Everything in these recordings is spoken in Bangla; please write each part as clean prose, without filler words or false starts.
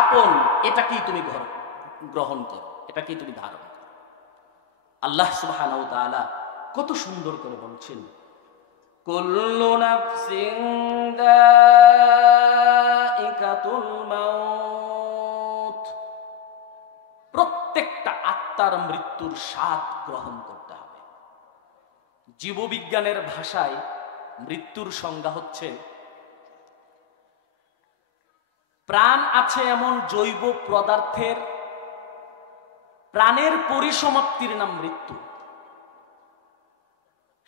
আপন, এটাকেই তুমি গ্রহণ করো, এটাকেই তুমি ধারণ করো। আল্লাহ সুবহানাহু ওয়া তাআলা কত সুন্দর করে বলছেন, কুল্লু নাফসিন যায়িকাতুল মাউত, প্রত্যেকটা আত্মার মৃত্যুর স্বাদ গ্রহণ করতে হবে। জীববিজ্ঞানের ভাষায় মৃত্যুর সংজ্ঞা হচ্ছে, প্রাণ আছে এমন জৈব পদার্থের প্রাণের পরিসমাপ্তির নাম মৃত্যু।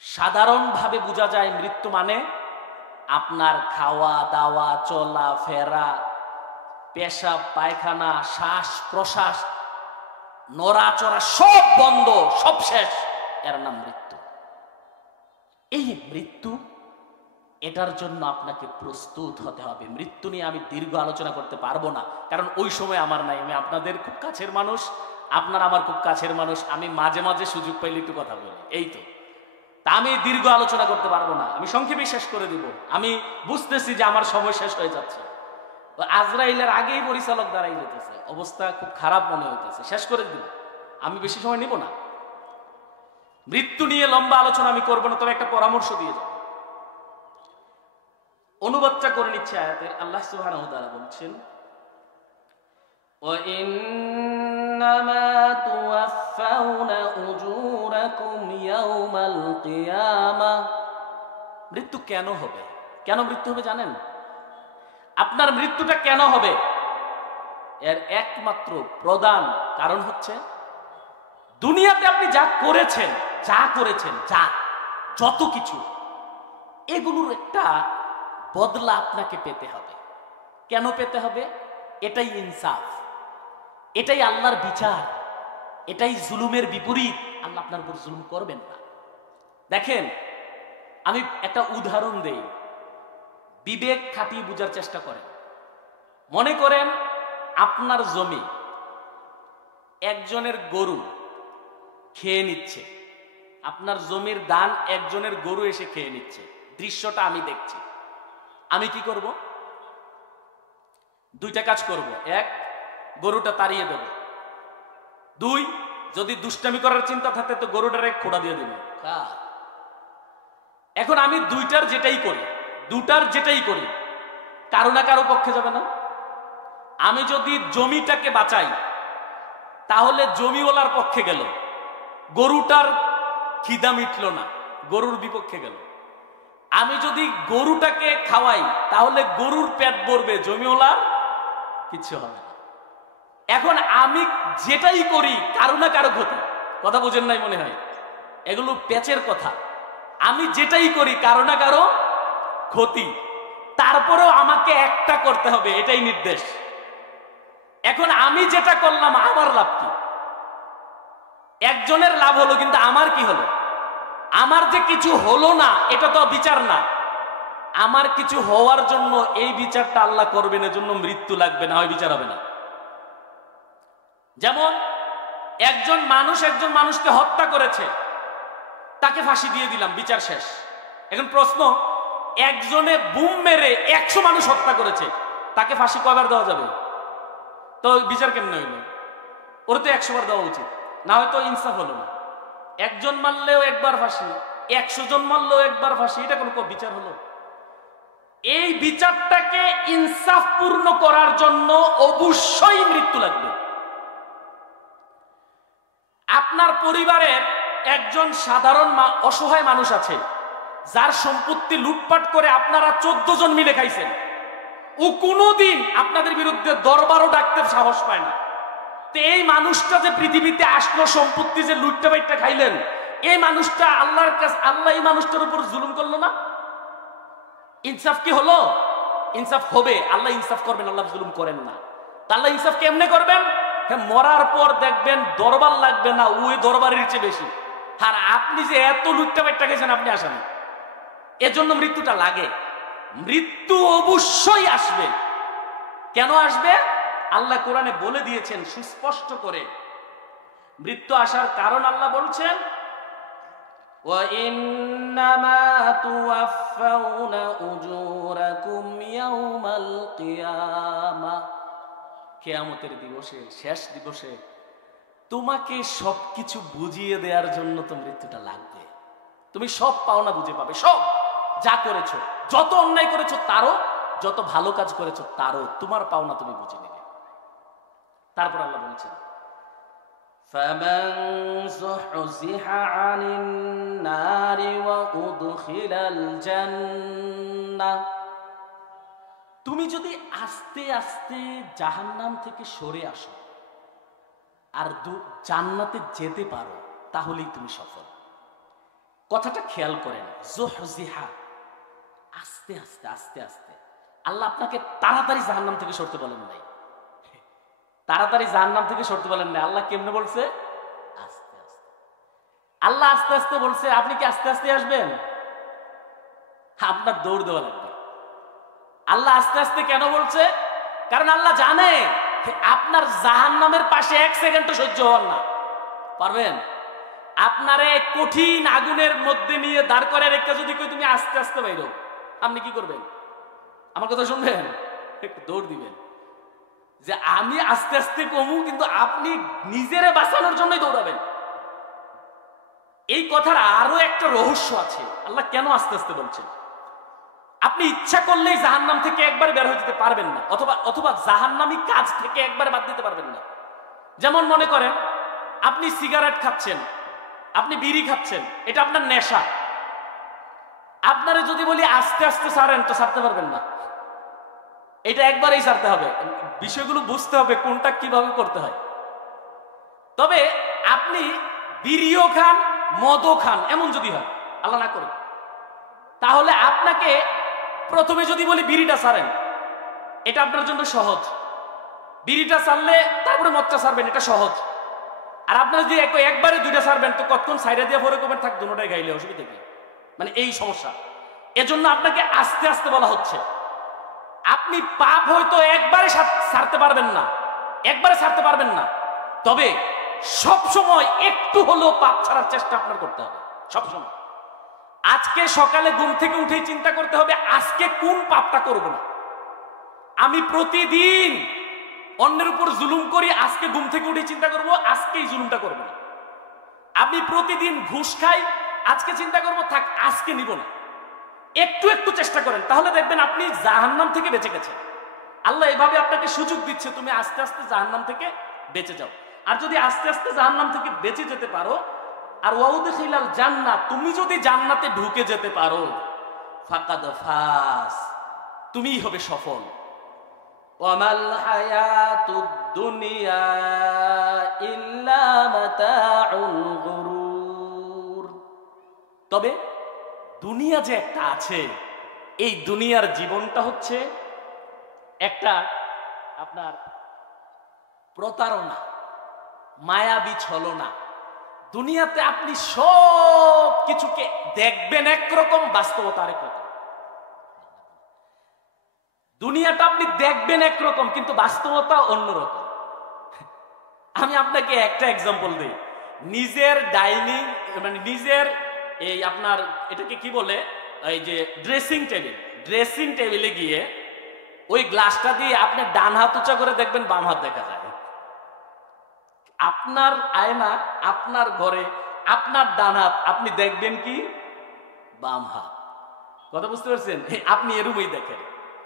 সাধারণভাবে বোঝা যায় মৃত্যু মানে আপনার খাওয়া দাওয়া, চলা ফেরা, পেশাব পায়খানা, শ্বাস প্রশ্বাস, নড়াচড়া সব বন্ধ, সব শেষ, এর নাম মৃত্যু। এই মৃত্যু, এটার জন্য আপনাকে প্রস্তুত হতে হবে। মৃত্যু নিয়ে আমি দীর্ঘ আলোচনা করতে পারবো না, কারণ ওই সময় আমার নাই। আমি আপনাদের খুব কাছের মানুষ, আপনার আমার খুব কাছের মানুষ, আমি মাঝে মাঝে সুযোগ পাইলে একটু কথা বলি, এই তো। তা আমি দীর্ঘ আলোচনা করতে পারবো না, আমি সংক্ষেপে শেষ করে দিব। আমি বুঝতেছি যে আমার সময় শেষ হয়ে যাচ্ছে, আজরাইলের আগেই পরিচালক দাঁড়াই যেতেছে, অবস্থা খুব খারাপ মনে হইতেছে, শেষ করে দিব। আমি বেশি সময় নিব না, মৃত্যু নিয়ে লম্বা আলোচনা আমি করবো না, তবে একটা পরামর্শ দিয়ে যাব। অনুবাদটা করে নিচ্ছে আয়াতের। আল্লাহ সুবহানাহু ওয়া তাআলা বলছেন, ওয়া ইন্নামা তুওয়াফাউনা উজুরাকুম ইয়াওমাল কিয়ামাহ। মৃত্যু কেন হবে? কেন মৃত্যু হবে জানেন? আপনার মৃত্যুটা কেন হবে? এর একমাত্র প্রধান কারণ হচ্ছে, দুনিয়াতে আপনি যা করেছেন, যত কিছু, এগুলোর একটা বদলা আপনাকে পেতে হবে। কেন পেতে হবে? এটাই ইনসাফ, এটাই আল্লাহর বিচার, এটাই জুলুমের বিপরীত। আল্লাহ আপনার উপর জুলুম করবেন না। দেখেন, আমি একটা উদাহরণ দেই, বিবেক খাটিয়ে বোঝার চেষ্টা করেন। মনে করেন আপনার জমি একজনের গরু খেয়ে নিচ্ছে, আপনার জমির ধান একজনের গরু এসে খেয়ে নিচ্ছে, দৃশ্যটা আমি দেখছি। আমি কি করব? দুইটা কাজ করব। এক, গরুটা তাড়িয়ে দেব। দুই, যদি দুষ্টামি করার চিন্তা থাকে তো গরুটার এক খোঁড়া দিয়ে দেব। এখন আমি দুটার যেটাই করি কারো না কারো পক্ষে যাবে না? আমি যদি জমিটাকে বাঁচাই তাহলে জমিওয়ালার পক্ষে গেল, গরুটার খিদা মিটল না, গরুর বিপক্ষে গেল। আমি যদি গরুটাকে খাওয়াই তাহলে গরুর পেট ভরবে, জমিওয়ালার কিছু হবে না। এখন আমি যেটাই করি কারো না কারো ক্ষতি। কথা বোঝেন নাই মনে হয়, এগুলো পেচের কথা। আমি যেটাই করি কারো না কারো ক্ষতি, তারপরেও আমাকে একটা করতে হবে, এটাই নির্দেশ। এখন আমি যেটা করলাম আমার লাভ কি? একজনের লাভ হলো, কিন্তু আমার কি হলো? আমার যে কিছু হলো না এটা তো বিচার না। আমার কিছু হওয়ার জন্য এই বিচারটা আল্লাহ করবেন, এজন্য মৃত্যু লাগবে, না হয় বিচার হবে না। যেমন একজন মানুষকে হত্যা করেছে, তাকে ফাঁসি দিয়ে দিলাম, বিচার শেষ। এখন প্রশ্ন, একজনে বুম মেরে 100 মানুষ হত্যা করেছে, তাকে ফাঁসি কয়বার দেওয়া যাবে? তো বিচার কেমনে হইল? ওর তো 100 বার দেওয়া উচিত, না হয়তো ইনসাফ হলো না। একজন মারলেও একবার ফাঁসি, 100 জন মারলেও একবার ফাঁসি, এটা কোনো বিচার হলো? এই বিচারটাকে ইনসাফ পূর্ণ করার জন্য অবশ্যই মৃত্যু লাগবে। আপনার পরিবারের একজন সাধারণ অসহায় মানুষ আছে, যার সম্পত্তি লুটপাট করে আপনারা 14 জন মিলে খাইছেন, ও কোনোদিন আপনাদের বিরুদ্ধে দরবারও ডাকতে সাহস পায় না। তো এই মানুষটা যে পৃথিবীতে আসলো, সম্পত্তি যে লুটটা বাইটটা খাইলেন, এই মানুষটা আল্লাহর কাছে, আল্লাহ এই মানুষটার উপর জুলুম করলো না? ইনসাফ কি হলো? ইনসাফ হবে, আল্লাহ ইনসাফ করবেন, আল্লাহ জুলুম করেন না। আল্লাহ ইনসাফ কেমনে করবেন? হ্যাঁ, মরার পর দেখবেন দরবার লাগবে না, ওই দরবারের চেয়ে বেশি। আর আপনি যে এত লুটটা বাইটটা খাইছেন, আপনি আসেন, এজন্য মৃত্যুটা লাগে। মৃত্যু অবশ্যই আসবে। কেন আসবে? আল্লাহ কোরআনে বলে দিয়েছেন সুস্পষ্ট করে। মৃত্যু আসার কারণ আল্লাহ বলছেন, ওয়া ইন্নামা তুওয়াফাউনা উজুরাকুম ইয়াওমাল কিয়ামাহ। কিয়ামতের দিবসে, শেষ দিবসে তোমাকে সবকিছু বুঝিয়ে দেওয়ার জন্য তো মৃত্যুটা লাগবে। তুমি সব পাওনা বুঝে পাবে, সব যা করেছো, যত অন্যায় করেছো তারও, যত ভালো কাজ করেছো তারও, তোমার পাওনা তুমি বুঝে নেবে। তারপর আল্লাহ বলছেন, فَمَنْ زُحْزِحَ عَنِ النَّارِ وَأُدْخِلَ الْجَنَّةَ, তুমি যদি আস্তে আস্তে জাহান্নাম থেকে সরে আসো আর জান্নাতে যেতে পারো, তাহলেই তুমি সফল। কথাটা খেয়াল করেন, জুহজিহা, আস্তে আস্তে আস্তে আস্তে। আল্লাহ আপনাকে তাড়াতাড়ি জাহান্নাম থেকে সরতে বলেন নাই, তাড়াতাড়ি জাহান্নাম থেকে সরতে বলেন নাই। আল্লাহ কেমনে বলছে? আস্তে আস্তে। আল্লাহ আস্তে আস্তে বলছে, আপনি কি আস্তে আস্তে আসবেন? আপনার দৌড় দেওয়া লাগবে। আল্লাহ আস্তে আস্তে কেন বলছে? কারণ আল্লাহ জানে আপনার জাহান্নামের পাশে এক সেকেন্ডও সহ্য হন না পারবেন। আপনারে কঠিন আগুনের মধ্যে নিয়ে দাঁড় করে রেখে যদি কই তুমি আস্তে আস্তে বাইরো, আপনি কি করবেন? আমার কথা শুনবেন, একটু দৌড় দিবেন যে আমি আস্তে আস্তে কমু, কিন্তু আপনি নিজেরে বাঁচানোর জন্যই দৌড়াবেন। এই কথার আরো একটা রহস্য আছে। আল্লাহ কেন আস্তে আস্তে বলছেন? আপনি ইচ্ছা করলেই জাহান্নাম থেকে একবার বের হয়ে যেতে পারবেন না, অথবা জাহান্নামী কাজ থেকে একবার বাদ দিতে পারবেন না। যেমন মনে করেন আপনি সিগারেট খাচ্ছেন, আপনি বিড়ি খাচ্ছেন, এটা আপনার নেশা। আপনারে যদি বলি আস্তে আস্তে ছাড়েন, তো ছাড়তে পারবেন না, এটা একবারেই ছাড়তে হবে। বিষয়গুলো বুঝতে হবে কোনটা কিভাবে করতে হয়। তবে আপনি বিড়িও খান, মদও খান, এমন যদি হয়, আল্লাহ না করুন, তাহলে আপনাকে প্রথমে যদি বলি বিড়িটা ছাড়েন, এটা আপনার জন্য সহজ। বিড়িটা ছাড়লে তারপরে মদটা ছাড়বেন, এটা সহজ। আর আপনার যদি একবারে দুইটা ছাড়বেন, তো কতক্ষণ সাইডে দিয়ে ভরে করবেন, থাক দুটোটাই গাইলে অসুবিধা কি? মানে এই সমস্যা। এজন্য আপনাকে আস্তে আস্তে বলা হচ্ছে। আপনি পাপ হয়তো একবারে ছাড়তে পারবেন না, একবারে ছাড়তে পারবেন না, তবে সব সময় একটু হলেও পাপ ছাড়ার চেষ্টা আপনার করতে হবে, সব সময়। আজকে সকালে ঘুম থেকে উঠেই চিন্তা করতে হবে, আজকে কোন পাপটা করব না। আমি প্রতিদিন অন্যের উপর জুলুম করি, আজকে ঘুম থেকে উঠে চিন্তা করব আজকে এই জুলুমটা করব না। আমি প্রতিদিন ঘুষ খাই, আজকে চিন্তা করব থাক আজকে নিব না। একটু একটু চেষ্টা করেন, তাহলে দেখবেন আপনি জাহান্নাম থেকে বেঁচে গেছেন। আল্লাহ এভাবে আপনাকে সুযোগ দিচ্ছে, তুমি আস্তে আস্তে জাহান্নাম থেকে বেঁচে যাও। আর যদি আস্তে আস্তে জাহান্নাম থেকে বেঁচে যেতে পারো, আর ওয়াউদখিলাল জান্নাত, তুমি যদি জান্নাতে ঢুকে যেতে পারো, ফাকাদ ফাস, তুমিই হবে সফল। ওয়ামাল হায়াতুদ দুনিয়া ইল্লা মাতাউল গুরুর। তবে দুনিয়া যে একটা আছে, এই দুনিয়ার জীবনটা হচ্ছে একটা আপনার প্রতারণা, মায়াবী ছলনা। দুনিয়াতে আপনি সব কিছুকে দেখবেন একরকম, বাস্তবতা আরেক রকম। দুনিয়াটা আপনি দেখবেন একরকম, কিন্তু বাস্তবতা অন্যরকম। আমি আপনাকে একটা এক্সাম্পল দিই। নিজের ডাইনিং, মানে নিজের এই আপনার এটাকে কি বলে, এই যে ড্রেসিং টেবিলে গিয়ে ওই গ্লাসটা দিয়ে আপনি ডান হাত উঁচা করে দেখবেন বাম হাত দেখা যায়। আপনার আয়না, আপনার ঘরে আপনার ডান হাত, আপনি দেখবেন কি বাম হাত। কথা বুঝতে পারছেন? আপনি এরকমই দেখেন।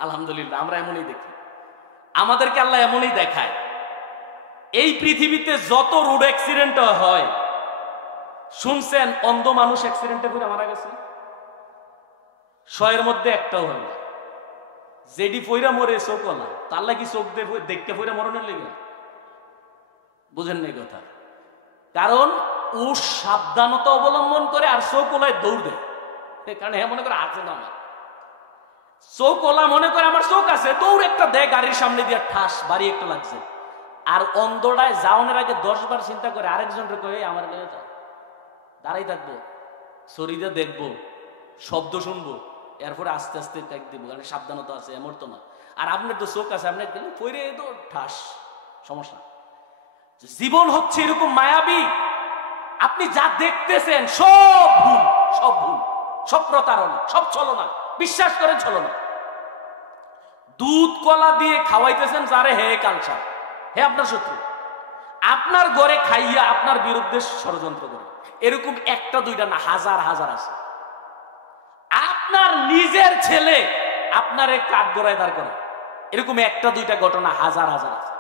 আলহামদুলিল্লাহ, আমরা এমনই দেখি, আমাদেরকে আল্লাহ এমনই দেখায়। এই পৃথিবীতে যত রোড অ্যাক্সিডেন্ট হয়, শুনছেন অন্ধ মানুষ অ্যাক্সিডেন্টে করে মারা গেছে? 100 এর মধ্যে একটাও হয় না। জেডি ফইরা মরে চোখওয়ালা, তার লাগি চোখ দেখতে ফইরা মরণের লেগে? বুঝেন নাই কথা? কারণ ও সাবধানতা অবলম্বন করে আর চোখওয়ালায় দৌড় দেয়। কারণ হ্যাঁ মনে করে আছে না, আমার চোখওয়ালা মনে করে আমার চোখ আছে, দৌড় একটা দেয় গাড়ির সামনে দিয়ে, ঠাস বাড়ি একটা লাগছে। আর অন্ধটায় যাওয়ানোর আগে 10 বার চিন্তা করে আরেকজনকে কয়ে আমার গেলে যাও, দাঁড়াই থাকবো, শরীরে দেখবো, শব্দ শুনবো, এরপরে আস্তে আস্তে ট্যাগ দিব, কারণ সাবধানতা আছে, এমন তো না। আর আপনার তো চোখ আছে, আপনার গেলে পরে তো ঠাস, সমস্যা। জীবন হচ্ছে এরকম মায়াবী, আপনি যা দেখতেছেন সব ভুল, সব ভুল, সব প্রতারণা, সব ছলনা। বিশ্বাস করেন ছলনা। দুধ কলা দিয়ে খাওয়াইতেছেন যারে, হে কালসা, হে আপনার শত্রু, আপনার ঘরে খাইয়া আপনার বিরুদ্ধে ষড়যন্ত্র করে। এরকম একটা দুইটা না, হাজার হাজার আছে। আপনার নিজের ছেলে আপনারে কাঠগড়ায় দাঁড় করে, এরকম একটা দুইটা ঘটনা হাজার হাজার আছে।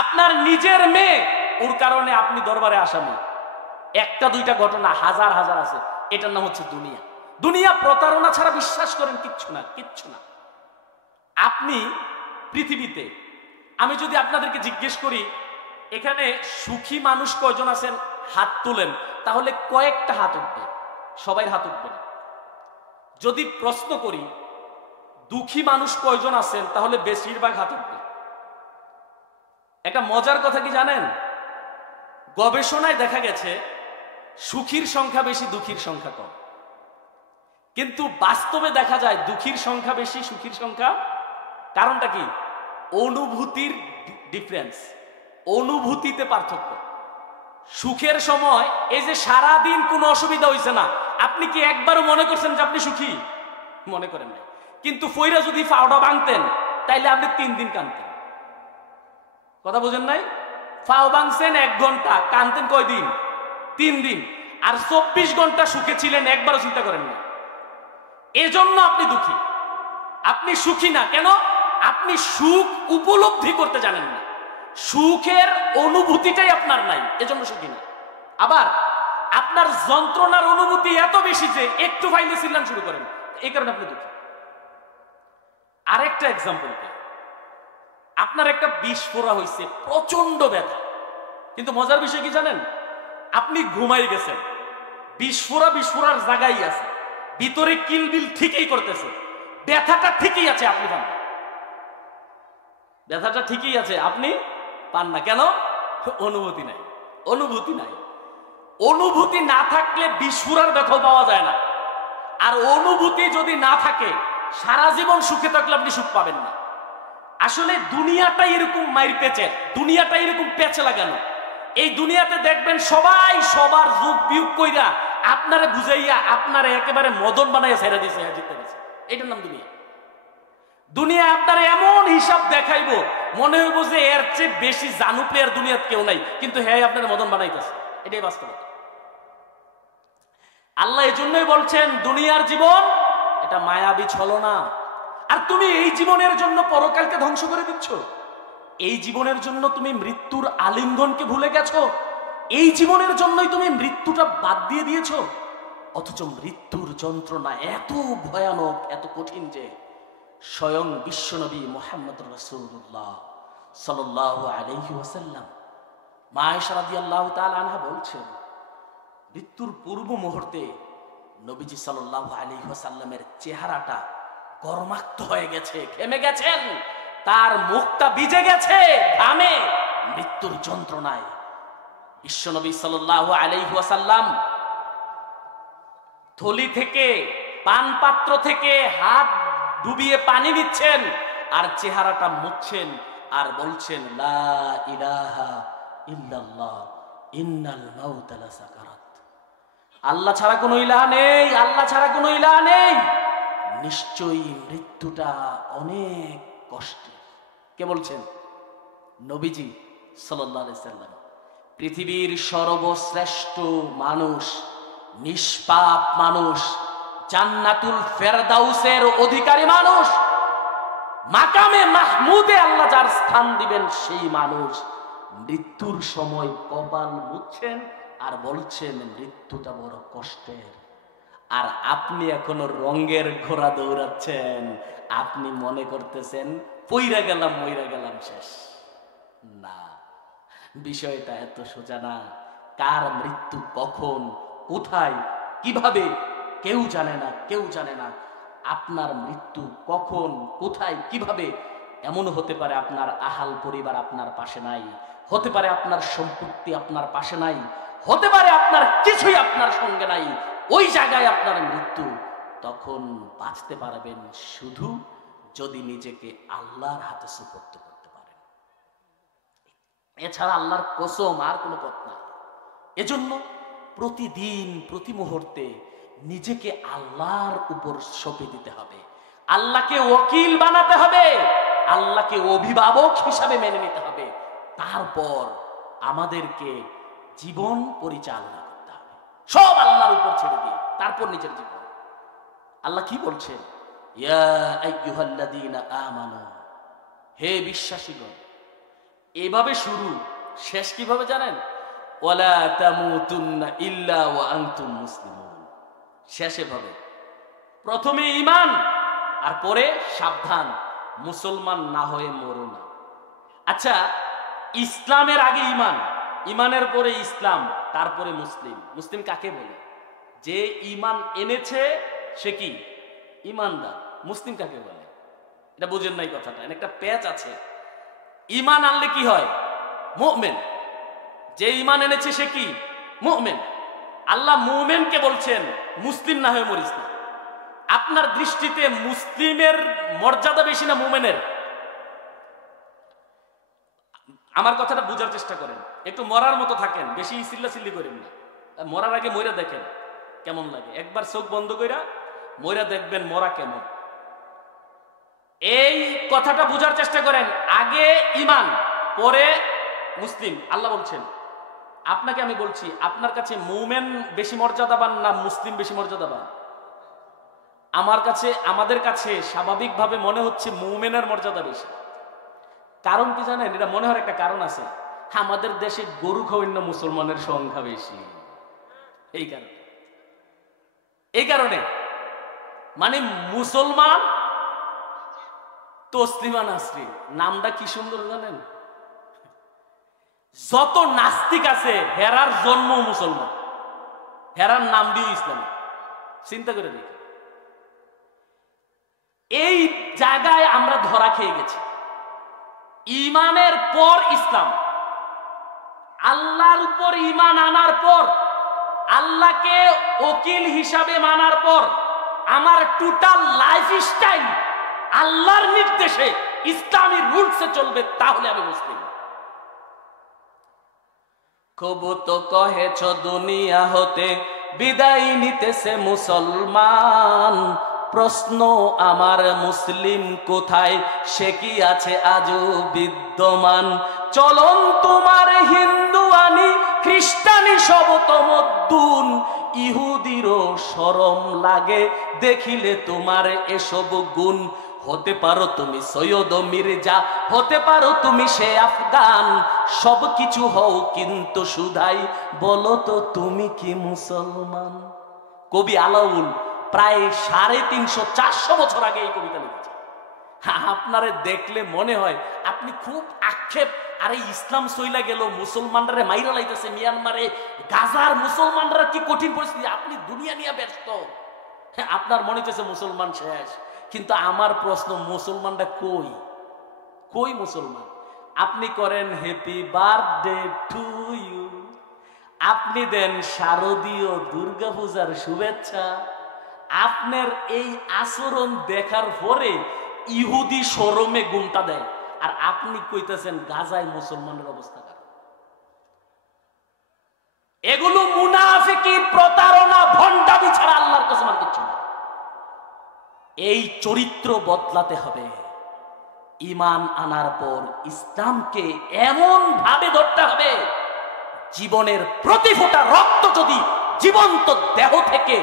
আপনার নিজের মেয়ে, ওর কারণে আপনি দরবারে আসামি, একটা দুইটা ঘটনা হাজার হাজার আছে। এটার নাম হচ্ছে দুনিয়া। দুনিয়া প্রতারণা ছাড়া বিশ্বাস করেন কিচ্ছু না, কিচ্ছু না। আপনি পৃথিবীতে, আমি যদি আপনাদেরকে জিজ্ঞেস করি এখানে সুখী মানুষ কয়জন আছেন, হাত তুলেন, তাহলে কয়েকটা হাত উঠবে, সবাই হাত উঠবে না। যদি প্রশ্ন করি দুঃখী মানুষ কয়জন আছেন, তাহলে বেশিরভাগ হাত উঠবে। একটা মজার কথা কি জানেন, গবেষণায় দেখা গেছে সুখীর সংখ্যা বেশি, দুঃখীর সংখ্যা কম। কিন্তু বাস্তবে দেখা যায় দুঃখীর সংখ্যা বেশি, সুখীর সংখ্যা। কারণটা কি? অনুভূতির ডিফারেন্স, অনুভূতিতে পার্থক্য। সুখের সময় এই যে সারাদিন কোনো অসুবিধা হয়েছে না, আপনি কি একবারও মনে করছেন যে আপনি সুখী? মনে করেন না। কিন্তু ফইরা যদি ফাওটা ভাঙতেন, তাইলে আপনি 3 দিন কাঁদতেন। কথা বুঝেন নাই? ফাও ভাঙছেন 1 ঘন্টা, কাঁদতেন কয়দিন? 3 দিন। আর 24 ঘন্টা সুখে ছিলেন, একবারও চিন্তা করেন না। এজন্য আপনি দুঃখী, আপনি সুখী না। কেন? আপনি সুখ উপলব্ধি করতে জানেন না, সুখের অনুভূতিটাই আপনার নাই, এজন্য সুখী না। আবার আপনার যন্ত্রণার অনুভূতি এত বেশি যে একটু ফাইলে চিল্লান শুরু করেন, এই কারণে আপনি দুঃখী। আরেকটা এক্সাম্পল দিই, আপনার একটা বিস্ফোরা হয়েছে, প্রচন্ড ব্যথা, কিন্তু মজার বিষয় কি জানেন, আপনি ঘুমাই গেছেন, বিস্ফোরার জায়গায় আছে, ভিতরে কিলবিল ঠিকই করতেছে, ব্যথাটা ঠিকই আছে, আপনি পান না। ব্যথাটা ঠিকই আছে, আপনি পান না। কেন? অনুভূতি নাই, অনুভূতি নাই। অনুভূতি না থাকলে বিস্ফোরার ব্যথাও পাওয়া যায় না। আর অনুভূতি যদি না থাকে, সারা জীবন সুখে থাকলে আপনি সুখ পাবেন না। আসলে দুনিয়াটা এরকম মাইর পেঁচে, দুনিয়াটা এরকম পেঁচে লাগানো। এই দুনিয়াতে দেখবেন সবাই সবার যুগ বিয়োগ কইরা আপনারে বুঝাইয়া আপনারে একেবারে মদন বানাইয়া ছেড়ে দিয়েছে, জিততে গেছে। এটার নাম দুনিয়া। দুনিয়া আপনার এমন হিসাব দেখাইবো, মনে হইব যে এর চেয়ে বেশি জানু প্লেয়ার দুনিয়াতে কেউ নাই, কিন্তু হ্যাঁ আপনার মদন বানাইতেছে। এটাই বাস্তবতা। আল্লাহ এজন্যই বলছেন দুনিয়ার জীবন এটা মায়াবী ছলনা। আর তুমি এই জীবনের জন্য পরকালকে ধ্বংস করে দিচ্ছ, এই জীবনের জন্য তুমি মৃত্যুর আলিঙ্গনকে ভুলে গেছো, এই জীবনের জন্যই তুমি মৃত্যুটা বাদ দিয়ে দিয়েছো। অথচ মৃত্যুর যন্ত্রণা এত ভয়ানক, এত কঠিন যে স্বয়ং বিশ্বনবী মুহাম্মদ রাসূলুল্লাহ সাল্লাল্লাহু আলাইহি ওয়াসাল্লাম, মা আয়েশা রাদিয়াল্লাহু তাআলা আনহা বলছেন, মৃত্যুর পূর্ব মুহূর্তে নবীজি সাল্লাল্লাহু আলাইহি ওয়াসাল্লামের চেহারাটা গরমাক্ত হয়ে গেছে, ঘেমে গেছেন, তার মুখটা ভিজে গেছে ঘামে, মৃত্যুর যন্ত্রণায়। বিশ্বনবী সাল্লাল্লাহু আলাইহি ওয়াসাল্লাম থলি থেকে, পান পাত্র থেকে হাত ডুবিয়ে পানি নিচ্ছেন আর চেহারাটা মুছছেন আর বলছেন, লা ইলাহা ইল্লাল্লাহ ইন্নাল মাউতা লাসাকারাত। আল্লাহ ছাড়া কোনো ইলাহ নেই, আল্লাহ ছাড়া কোনো ইলাহ নেই, নিশ্চয়ই মৃত্যুটা অনেক কষ্টের। কে বলছেন? নবীজি সাল্লাল্লাহু আলাইহি সাল্লাম, পৃথিবীর সর্বশ্রেষ্ঠ মানুষ, নিষ্পাপ মানুষ, জান্নাতুল ফেরদাউসের অধিকারী মানুষ, মাকামে মাহমুদে আল্লাহ যার স্থান দিবেন সেই মানুষ মৃত্যুর সময় কপাল মুছছেন আর বলছেন মৃত্যুটা বড় কষ্টের। আর আপনি এখনো রঙের ঘোড়া দৌড়াচ্ছেন, আপনি মনে করতেছেন পইরা গেলাম মইরা গেলাম শেষ। না, বিষয়টা এত সোজা না। কার মৃত্যু কখন, কোথায়, কিভাবে কেউ জানে না, কেউ জানে না। আপনার মৃত্যু কখন, কোথায়, কিভাবে, এমন হতে পারে আপনার আহাল পরিবার আপনার পাশে নাই, হতে পারে আপনার সম্পত্তি আপনার পাশে নাই, হতে পারে আপনার কিছুই আপনার সঙ্গে নাই, ওই জায়গায় আপনার মৃত্যু। তখন বাঁচতে পারবেন শুধু যদি নিজেকে আল্লাহর হাতে সুপর্দ করতে পারেন। এছাড়া আল্লাহর কসম আর কোনো পথ নাই। এজন্য প্রতিদিন প্রতি মুহূর্তে নিজেকে আল্লাহর উপর সঁপে দিতে হবে, আল্লাহকে ওকিল বানাতে হবে, আল্লাহকে অভিভাবক হিসাবে মেনে নিতে হবে। তারপর আমাদেরকে জীবন পরিচালনা করতে হবে, সব আল্লাহর উপর ছেড়ে দিয়ে তারপর নিজের জীবন। আল্লাহ কি বলছেন? ইয়া আইয়ুহাল্লাযীনা আমানু, হে বিশ্বাসীগণ। এভাবে শুরু, শেষ কিভাবে জানেন? ওয়ালা তামুতুন্না ইল্লা ওয়া আনতুম মুসলিমুন। শেষে ভাবে প্রথমে ঈমান আর পরে সাবধান, মুসলমান না হয়ে মরো না। আচ্ছা, ইসলামের আগে ঈমান, ঈমানের পরে ইসলাম, তারপরে মুসলিম। মুসলিম কাকে বলে? যে ঈমান এনেছে সে কি ঈমানদার। মুসলিম কাকে বলে? এটা বুঝেন নাই কথাটা, একটা প্যাচ আছে। ঈমান আনলে কি হয়? মুমিন। যে ঈমান এনেছে সে কি মুমিন। আল্লাহ মুমিনকে বলছেন মুসলিম না হয়ে মরিস না। আপনার দৃষ্টিতে মুসলিমের মর্যাদা বেশি না মুমিনের? আমার কথাটা বুঝার চেষ্টা করেন, একটু মরার মতো থাকেন, বেশি চিল্লাচিল্লি করেন না। মরার আগে মইরা দেখেন কেমন লাগে, একবার চোখ বন্ধ কইরা মইরা দেখবেন মরা কেমন। এই কথাটা বুঝার চেষ্টা করেন, আগে ঈমান পরে মুসলিম। আল্লাহ বলছেন, আপনাকে আমি বলছি, আপনার কাছে মুমিন বেশি মর্যাদাবান না মুসলিম বেশি মর্যাদাবান? আমার কাছে, আমাদের কাছে স্বাভাবিকভাবে মনে হচ্ছে মুমিনের মর্যাদা বেশি। কারণ কি জানেন? এটা মনে হওয়ার একটা কারণ আছে, আমাদের দেশে গরু খাওয়ান্য মুসলমানের সংখ্যা বেশি। এই কারণে মানে মুসলমান তসলিমা নাসরিন নামটা কি সুন্দর জানেন? যত নাস্তিক আছে হেরার জন্ম মুসলমান, হেরার নাম দিয়ে ইসলাম। চিন্তা করে দেখি, এই জায়গায় আমরা ধরা খেয়ে গেছি। ঈমানের পর ইসলাম, আল্লাহর উপর ঈমান আনার পর, আল্লাহকে ওকিল হিসাবে মানার পর, আমার টোটাল লাইফ স্টাইল আল্লাহর নির্দেশে ইসলামী রুলসে চলবে, তাহলে আমি মুসলিম। কবু তো কহেছ দুনিয়া হতে বিদায় নিতেছে মুসলমান, প্রশ্ন আমার মুসলিম কোথায়, সে কি আছে আজও বিদ্যমান? চলন তোমার হিন্দু আনি খ্রিস্টানি সব তমদ্দুন, ইহুদিরও শরম লাগে দেখিলে তোমার এসব গুণ। হতে পারো তুমি সৈয়দ মির্জা, হতে পারো তুমি সে আফগান, সব কিছু হও কিন্তু শুধাই বলো তো তুমি কি মুসলমান? কবি আলাউল প্রায় 350-400 বছর আগে এই কবিতা লিখেছে। আপনারে দেখলে মনে হয় আপনি খুব আক্ষেপ, আরে ইসলাম সইলা গেল, মুসলমানরা মাইরা লাইতেছে মিয়ানমারে, গাজার মুসলমানরা কি কঠিন পরিস্থিতি, আপনি দুনিয়া নিয়ে ব্যস্ত, আপনার মনে হচ্ছে মুসলমান শেষ। কিন্তু আমার প্রশ্ন, মুসলমানরা কই? কই মুসলমান? আপনি করেন হ্যাপি বার্থডে টু ইউ, আপনি দেন শারদীয় দুর্গা পূজার শুভেচ্ছা, আপনার এই আচরণ দেখার পরে ইহুদি শরমে গুমটা দেয়, আর আপনি কইতেছেন গাজায় মুসলমানের অবস্থা। এগুলো মুনাফিকি, প্রতারণা, ভণ্ডামি ছাড়া আল্লাহর কসম আর কিছু না। এই চরিত্র বদলাতে হবে। ঈমান আনার পর ইসলামকে এমন ভাবে ধরতে হবে, জীবনের প্রতি ফোঁটা রক্ত যদি জীবন্ত দেহ থেকে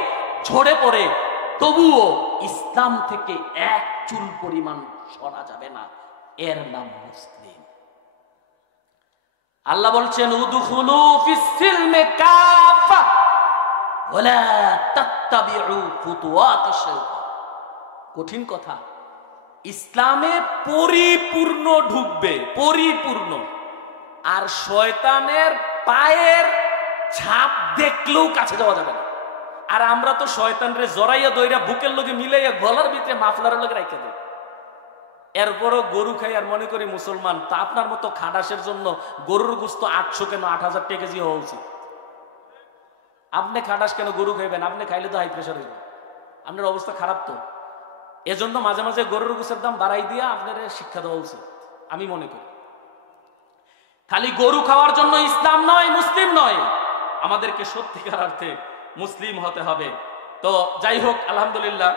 ঝরে পড়ে, তবুও ইসলাম থেকে এক চুল পরিমাণ সরা যাবে না। এর নাম মুসলিম। আল্লাহ বলছেন, উদখুলু ফিস সিলমি কাফা ওয়ালা তাত্তাবিউ খুতুওয়াতিশ শাইতান। কঠিন কথা, ইসলামে পরিপূর্ণ ঢুকবে, পরিপূর্ণ, আর শয়তানের পায়ের ছাপ দেখলেও কাছে যাওয়া যাবে না। আর আমরা তো শয়তানরে জড়াইয়া দইরা বুকের লগে মিলাইয়া গলার ভিতরে মাফলারের লগে রাইখা দেই, এরপরও গরু খাই আর মনে করি মুসলমান। তা আপনার মতো খাটাসের জন্য গরুর গোস্ত 800 কেন 8000 টাকা কেজি হওয়া উচিত। আপনি খাটাস কেন গরু খাইবেন? আপনি খাইলে তো হাই প্রেশার হইবে, আপনার অবস্থা খারাপ। তো এজন্য মাঝে মাঝে গরুর গোস্তের দাম বাড়াই দিয়া আপনার শিক্ষা দেওয়া উচিত আমি মনে করি। খালি গরু খাওয়ার জন্য ইসলাম নয়, মুসলিম নয়, আমাদেরকে সত্যিকার অর্থে মুসলিম হতে হবে। তো যাই হোক, আলহামদুলিল্লাহ।